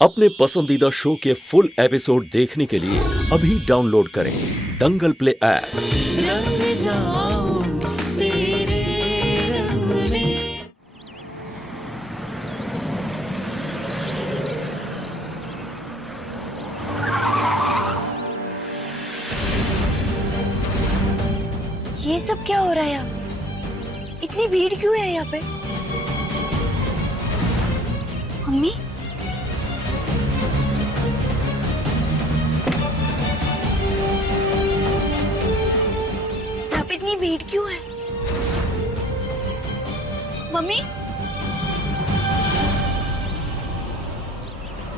अपने पसंदीदा शो के फुल एपिसोड देखने के लिए अभी डाउनलोड करें दंगल प्ले ऐप। रंग जाऊं तेरे रंग में। ये सब क्या हो रहा है यहाँ? इतनी भीड़ क्यों है यहाँ पे? मम्मी? यहाँ पे इतनी भीड़ क्यों है? मम्मी?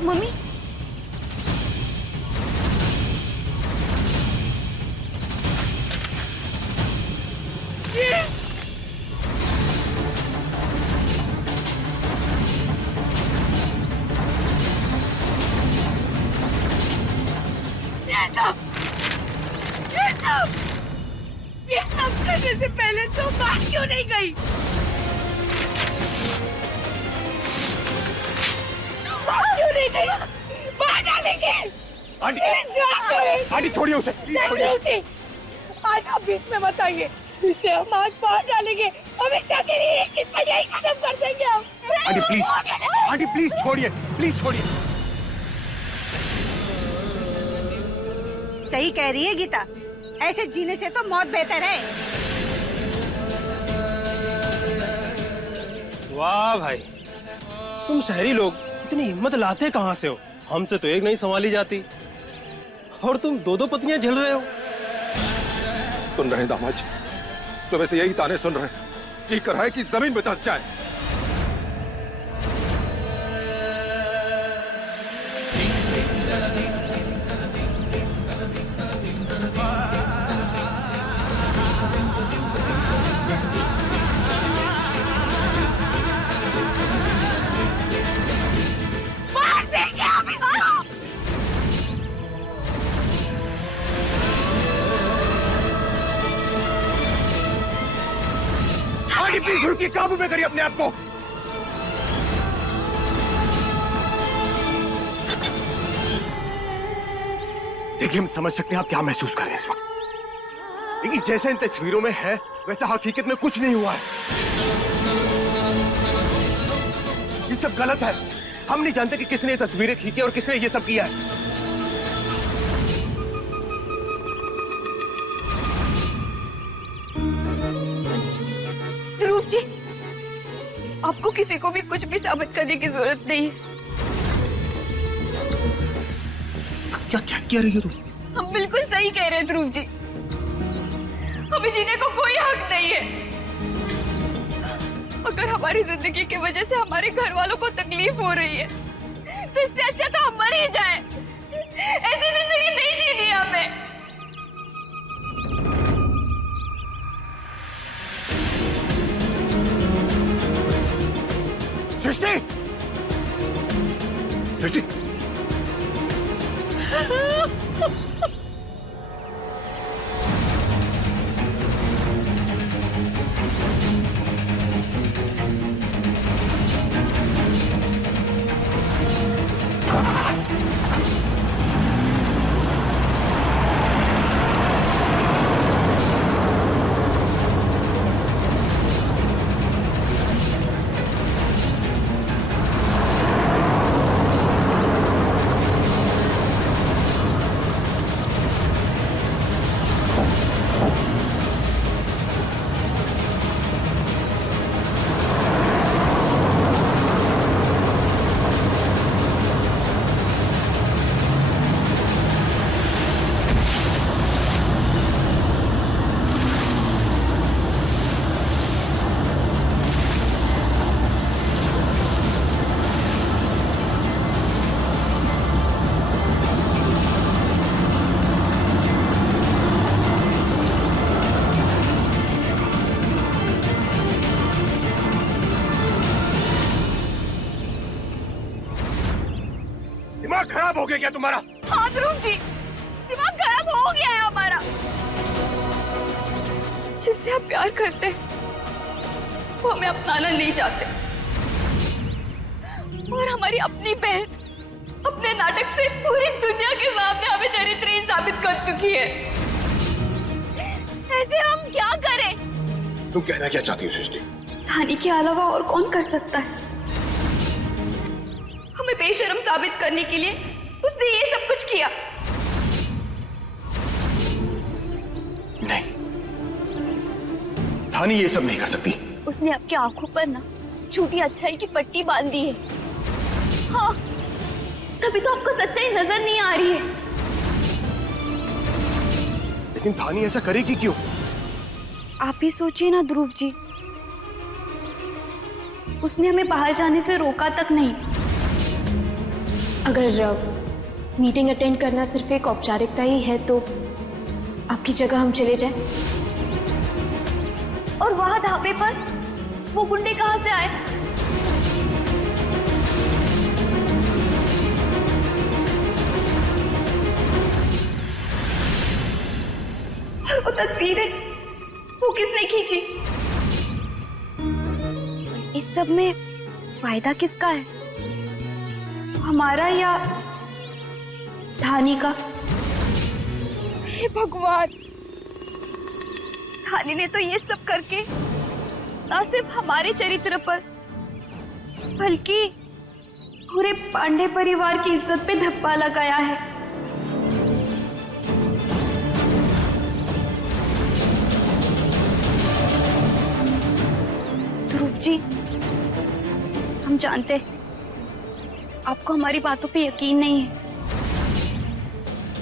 मम्मी? ये सब करने से पहले तो बात क्यों नहीं गई? बात क्यों नहीं गई? बाहर डालेंगे। आंटी छोड़िए उसे, प्लीज छोड़िए। आज आप बीच में मत आइए, जिससे हम आज बाहर डालेंगे हमेशा के लिए कितना यही खत्म कर देंगे हम। आंटी प्लीज छोड़िए, प्लीज छोड़िए। सही कह रही है गीता, ऐसे जीने से तो मौत बेहतर है। वाह भाई, तुम शहरी लोग इतनी हिम्मत लाते कहाँ से हो? हमसे तो एक नहीं संभाली जाती और तुम दो दो पत्नियां झेल रहे हो। सुन रहे हैं दामाद जी, तो वैसे यही ताने सुन रहे हैं कि कराए की जमीन में धंस जाए। प्लीज रुकिए, काबू में करिए अपने आप को। देखिए, हम समझ सकते हैं आप क्या महसूस कर रहे हैं इस वक्त, लेकिन जैसे इन तस्वीरों में है वैसा हकीकत में कुछ नहीं हुआ है। ये सब गलत है। हम नहीं जानते कि किसने ये तस्वीरें खींची और किसने ये सब किया है। ध्रुव जी, आपको किसी को भी कुछ भी साबित करने की जरूरत नहीं है। क्या क्या कह रही हो तुम? हम बिल्कुल सही कह रहे हैं ध्रुव जी, हमें जीने को कोई हक नहीं है। अगर हमारी जिंदगी की वजह से हमारे घर वालों को तकलीफ हो रही है तो इससे अच्छा तो हम मर ही जाए। ऐसी जिंदगी नहीं जीनी हमें। सृष्टि! सृष्टि! दिमाग खराब हो गया क्या तुम्हारा? हाँ ध्रुव जी, दिमाग खराब हो गया है हमारा। जिससे आप प्यार करते हैं वो हमें अपनाना नहीं चाहते, और हमारी अपनी बहन नाटक से पूरी दुनिया के सामने हमें चरित्रहीन साबित कर चुकी है। ऐसे हम क्या करें? तुम कहना क्या चाहती हो सृष्टि? धानी के अलावा और कौन कर सकता है? हमें बेशर्म साबित करने के लिए उसने ये सब कुछ किया। नहीं, धानी ये सब नहीं कर सकती। उसने आपकी आंखों पर ना झूठी अच्छाई की पट्टी बांध दी है। हाँ, तभी तो आपको सच्चाई नजर नहीं आ रही है। लेकिन धानी ऐसा करेगी क्यों? आप ही सोचिए ना ध्रुव जी, उसने हमें बाहर जाने से रोका तक नहीं। अगर मीटिंग अटेंड करना सिर्फ एक औपचारिकता ही है तो आपकी जगह हम चले जाएं। और वहां ढाबे पर वो गुंडे कहां से आए? और वो तस्वीरें वो किसने खींची? इस सब में फायदा किसका है, हमारा या धानी का? हे भगवान, धानी ने तो ये सब करके न सिर्फ हमारे चरित्र पर बल्कि पूरे पांडे परिवार की इज्जत पे धब्बा लगाया है। ध्रुव जी, हम जानते हैं आपको हमारी बातों पे यकीन नहीं है,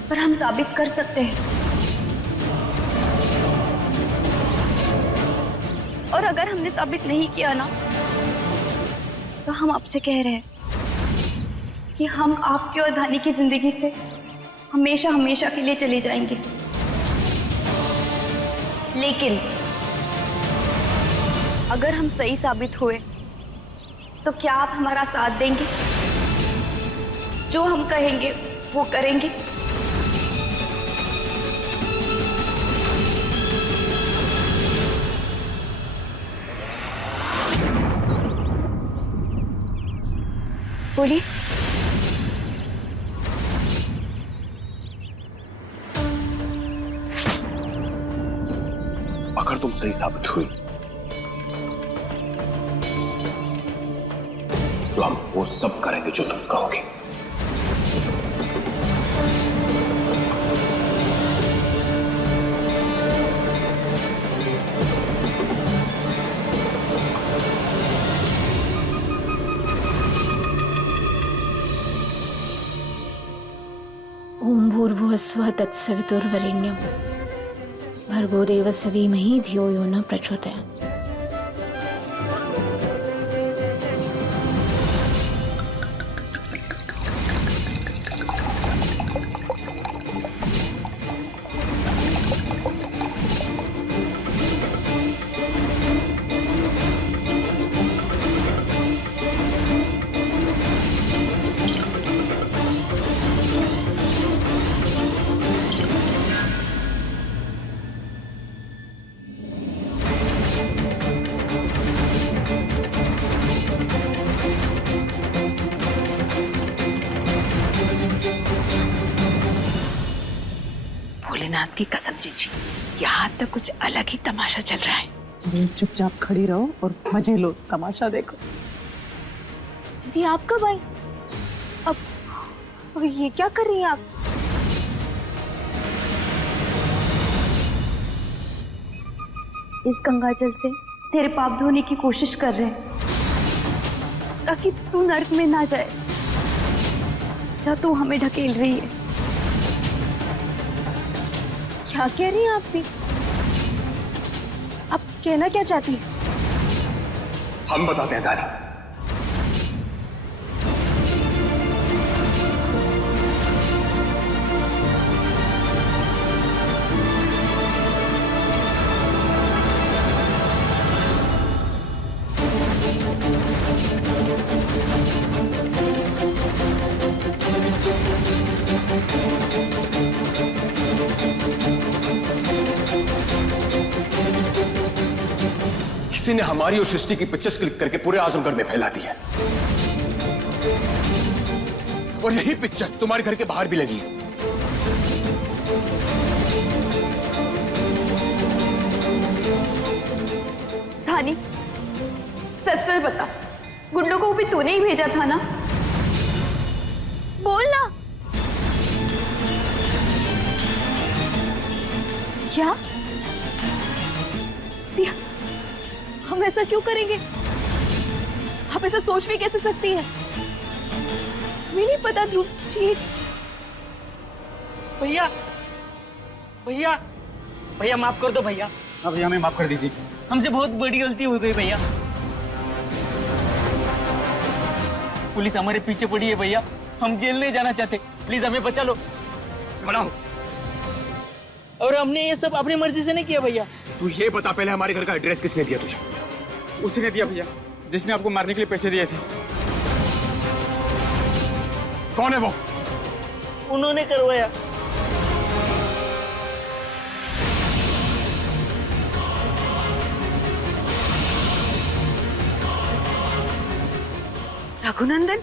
पर हम साबित कर सकते हैं। और अगर हमने साबित नहीं किया ना, तो हम आपसे कह रहे हैं कि हम आपकी और धानी की जिंदगी से हमेशा हमेशा के लिए चले जाएंगे। लेकिन अगर हम सही साबित हुए तो क्या आप हमारा साथ देंगे? जो हम कहेंगे वो करेंगे? बोलिए। अगर तुम सही साबित हुई तो हम वो सब करेंगे जो तुम कहोगे। ओम भूर्भुवस्वः तत्सवितुर्वरेण्यं भर्गो देवस्य धीमहि धियो यो न प्रचोदयात्। भोलेनाथ की कसम जीजी, यहाँ तक कुछ अलग ही तमाशा चल रहा है। चुपचाप खड़ी रहो और मजे लो, तमाशा देखो। दीदी आप कब आई? अब ये क्या कर रही हैं आप? इस गंगाजल से तेरे पाप धोने की कोशिश कर रहे हैं ताकि तू नर्क में ना जाए, जहाँ तू हमें ढकेल रही है। क्या कह रही हैं आप भी? आप कहना क्या चाहती हैं? हम बताते हैं धानी। किसी ने हमारी और सृष्टि की पिक्चर्स क्लिक करके पूरे आजमगढ़ में फैला दी है। और यही पिक्चर्स तुम्हारे घर के बाहर भी लगी है। धानी, सच सच बता, गुंडों को भी तूने ही भेजा था ना? बोल ना। क्या? दिया, हम ऐसा क्यों करेंगे? आप ऐसा सोच भी कैसे सकती है? मुझे नहीं पता ध्रुव जी। भैया भैया भैया माफ कर दो भैया। हाँ भैया, हमें माफ कर दीजिए। हमसे बहुत बड़ी गलती हो गई भैया। पुलिस हमारे पीछे पड़ी है भैया, हम जेल नहीं जाना चाहते, प्लीज हमें बचा लो। बनाओ। और हमने ये सब अपनी मर्जी से नहीं किया भैया। तू ये बता पहले, हमारे घर का एड्रेस किसने दिया तुझे? उसी ने दिया भैया, जिसने आपको मारने के लिए पैसे दिए थे। कौन है वो? उन्होंने करवाया। रघुनंदन,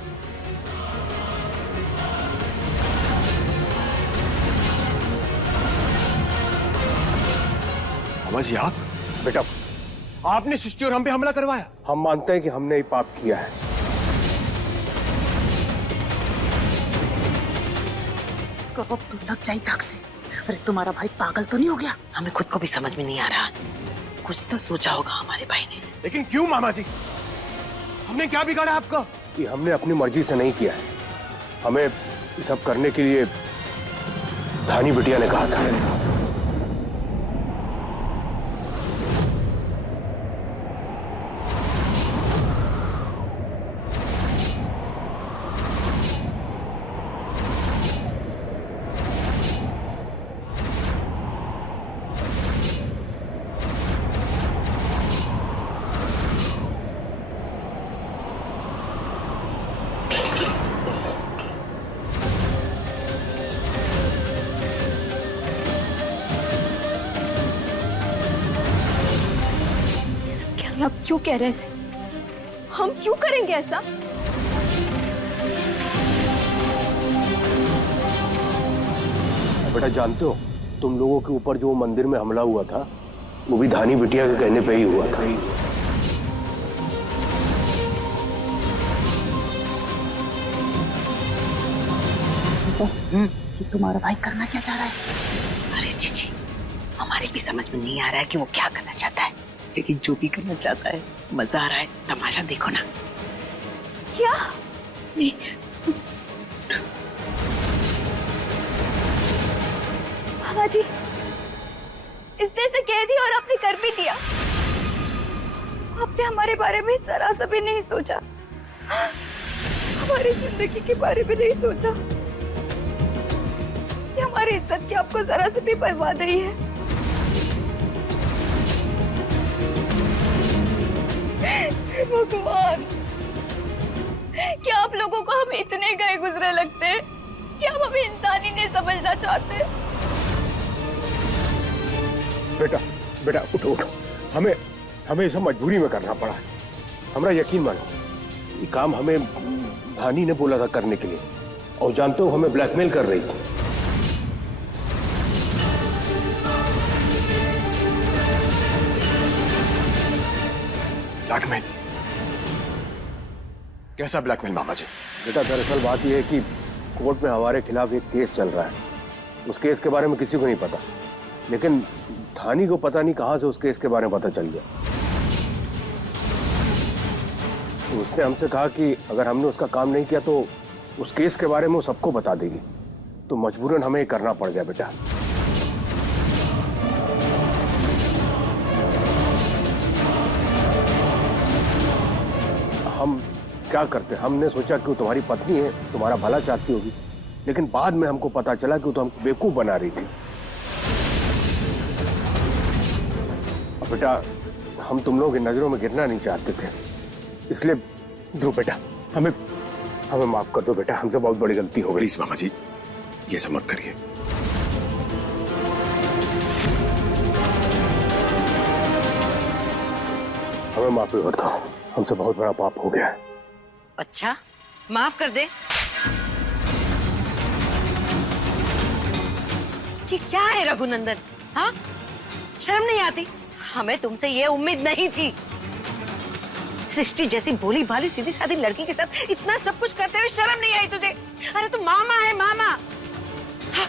मामा जी आप? बेटा, आपने सृष्टि और हम पे हमला करवाया? हम मानते हैं कि हमने ही पाप किया है। कब तो लग जाए धक से। अरे तुम्हारा भाई पागल तो नहीं हो गया? हमें खुद को भी समझ में नहीं आ रहा। कुछ तो सोचा होगा हमारे भाई ने। लेकिन क्यों मामा जी? हमने क्या बिगाड़ा आपका? कि हमने अपनी मर्जी से नहीं किया है। हमें ये सब करने के लिए धानी बिटिया ने कहा था। आप क्यों कह रहे हैं? हम क्यों करेंगे ऐसा? बेटा, जानते हो तुम लोगों के ऊपर जो मंदिर में हमला हुआ था, वो भी धानी बिटिया के कहने पे ही हुआ था। कि तुम्हारा भाई करना क्या चाह रहा है? अरे जीजी, हमारे भी समझ में नहीं आ रहा है कि वो क्या करना चाहता है, लेकिन जो भी करना चाहता है मजा आ रहा है। तमाशा देखो ना। क्या? नहीं, मामा जी, इसने इसे कह दिया और आपने कर भी दिया। आपने हमारे बारे में जरा सा भी नहीं सोचा, हमारी जिंदगी के बारे में नहीं सोचा कि हमारी इज्जत की आपको जरा से भी परवाह नहीं है। भगवान, क्या आप लोगों को हम इतने गए गुजरे लगते हैं कि हम हमें इंसान ही नहीं समझना चाहते? बेटा बेटा, उठो उठो। हमें ये सब मजबूरी में करना पड़ा। हमारा यकीन मानो, ये काम हमें धानी ने बोला था करने के लिए, और जानते हो हमें ब्लैकमेल कर रही थी। ब्लैकमेल? कैसा ब्लैकमेल मामा जी? बेटा, दरअसल बात यह है कि कोर्ट में हमारे खिलाफ एक केस चल रहा है। उस केस के बारे में किसी को नहीं पता, लेकिन धानी को पता नहीं कहां से उस केस के बारे में पता चल गया। तो उसने हमसे कहा कि अगर हमने उसका काम नहीं किया तो उस केस के बारे में वो सबको बता देगी। तो मजबूरन हमें करना पड़ गया बेटा। हम क्या करते, हमने सोचा कि वो तुम्हारी पत्नी है, तुम्हारा भला चाहती होगी, लेकिन बाद में हमको पता चला कि वो तो हमको बेवकूफ बना रही थी। और बेटा, हम तुम लोगों की नजरों में गिरना नहीं चाहते थे, इसलिए ध्रुव बेटा, हमें माफ कर दो बेटा, हमसे बहुत बड़ी गलती हो गई। प्लीज मामा जी, ये सब मत करिए। हमें माफी कर दो, हमसे बहुत बड़ा पाप हो गया है। अच्छा, माफ कर दे। ये क्या है रघुनंदन? हाँ, शर्म नहीं आती? हमें तुमसे ये उम्मीद नहीं थी। सृष्टि जैसी भोली भाली सीधी सादी लड़की के साथ इतना सब कुछ करते हुए शर्म नहीं आई तुझे? अरे तू मामा है, मामा। हाँ,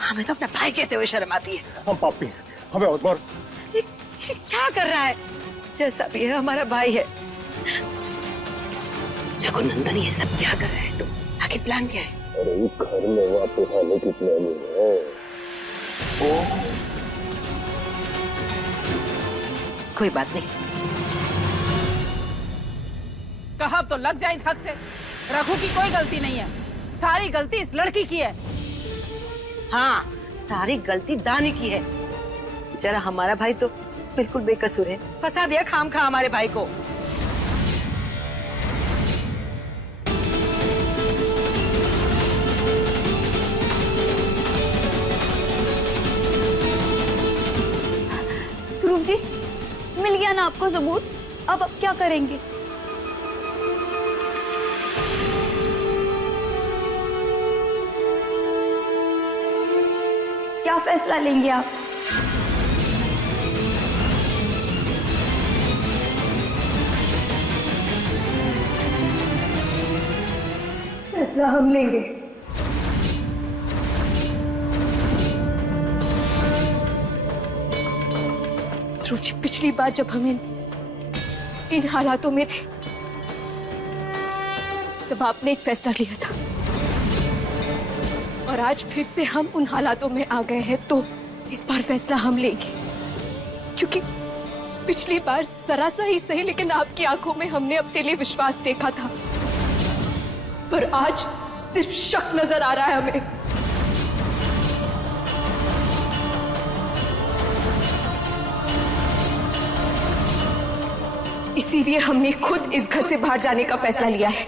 हमें तो अपना भाई कहते हुए शर्म आती है। हम पापी हैं, हमें और मार। ये क्या कर रहा है? जैसा भी है हमारा भाई है। रघुनंदन, ये सब क्या कर रहा है तू? आखिर प्लान क्या है? अरे घर में वापस आने की प्लानिंग है। कोई बात नहीं। कहा तो लग जाए धक से। रघु की कोई गलती नहीं है, सारी गलती इस लड़की की है। हाँ, सारी गलती दानी की है। जरा हमारा भाई तो बिल्कुल बेकसूर है, फंसा दिया खामखा हमारे भाई को। ध्रुव जी, मिल गया ना आपको सबूत? अब क्या करेंगे? क्या फैसला लेंगे आप? फैसला हम लेंगे। ध्रुव जी, पिछली बार जब हम इन हालातों में थे तब आपने एक फैसला लिया था, और आज फिर से हम उन हालातों में आ गए हैं, तो इस बार फैसला हम लेंगे। क्योंकि पिछली बार जरा सा ही सही, लेकिन आपकी आंखों में हमने अपने लिए विश्वास देखा था, पर आज सिर्फ शक नजर आ रहा है हमें। इसीलिए हमने खुद इस घर से बाहर जाने का फैसला लिया है।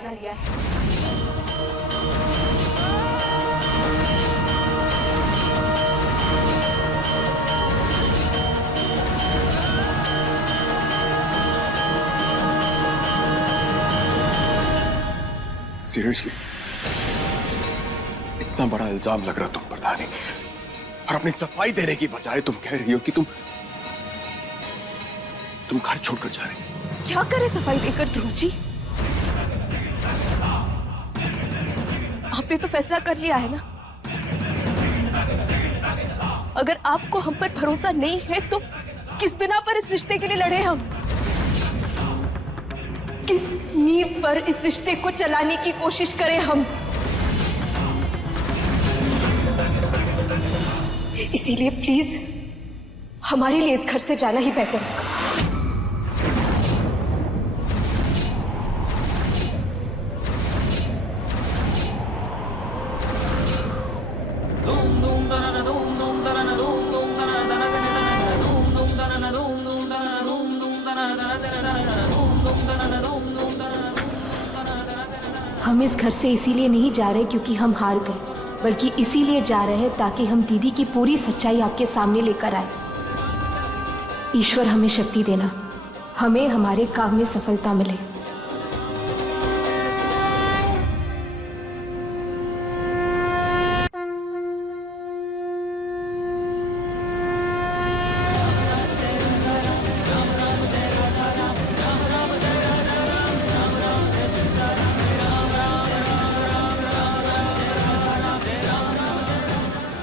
सीरियसली, इतना बड़ा इल्जाम लग रहा तुम पर धानी, और अपनी सफाई देने की बजाय तुम कह रही हो कि तुम घर छोड़कर जा रही हो। क्या करे सफाई देकर ध्रुव जी? आपने तो फैसला कर लिया है ना। अगर आपको हम पर भरोसा नहीं है तो किस बिना पर इस रिश्ते के लिए लड़े हम? किस नींव पर इस रिश्ते को चलाने की कोशिश करें हम? इसीलिए प्लीज हमारे लिए इस घर से जाना ही बेहतर होगा। हम इस घर से इसीलिए नहीं जा रहे क्योंकि हम हार गए, बल्कि इसीलिए जा रहे हैं ताकि हम दीदी की पूरी सच्चाई आपके सामने लेकर आए। ईश्वर हमें शक्ति देना, हमें हमारे काम में सफलता मिले।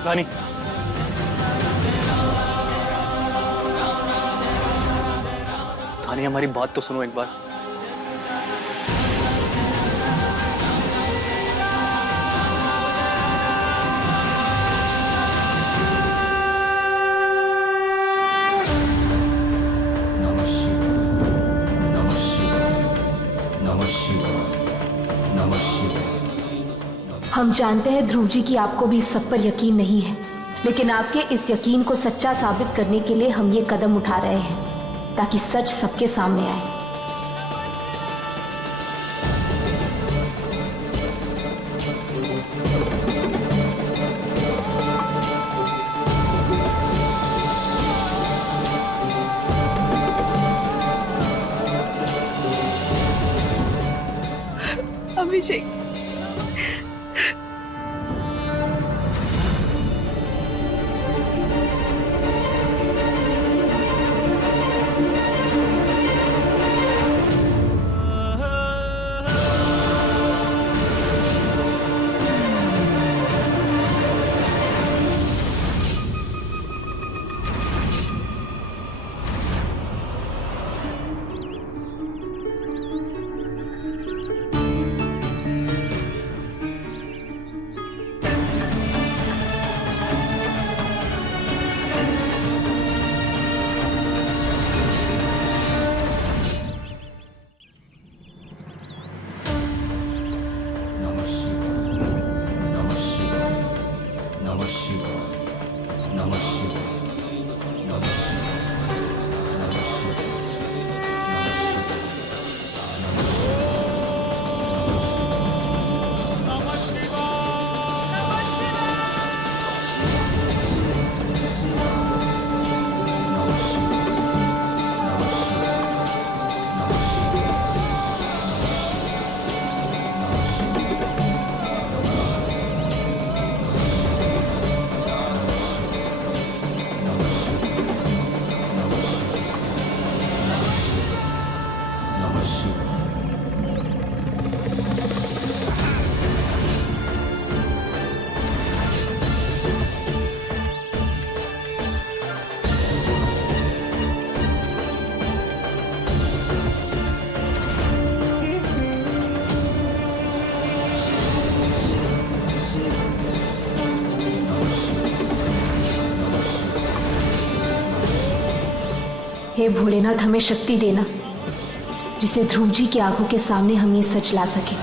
रानी, रानी हमारी बात तो सुनो एक बार। हम जानते हैं ध्रुव जी कि आपको भी इस सब पर यकीन नहीं है, लेकिन आपके इस यकीन को सच्चा साबित करने के लिए हम ये कदम उठा रहे हैं ताकि सच सबके सामने आए। अभिषेक, हे भोलेनाथ हमें शक्ति देना जिसे ध्रुव जी की आंखों के सामने हम ये सच ला सके।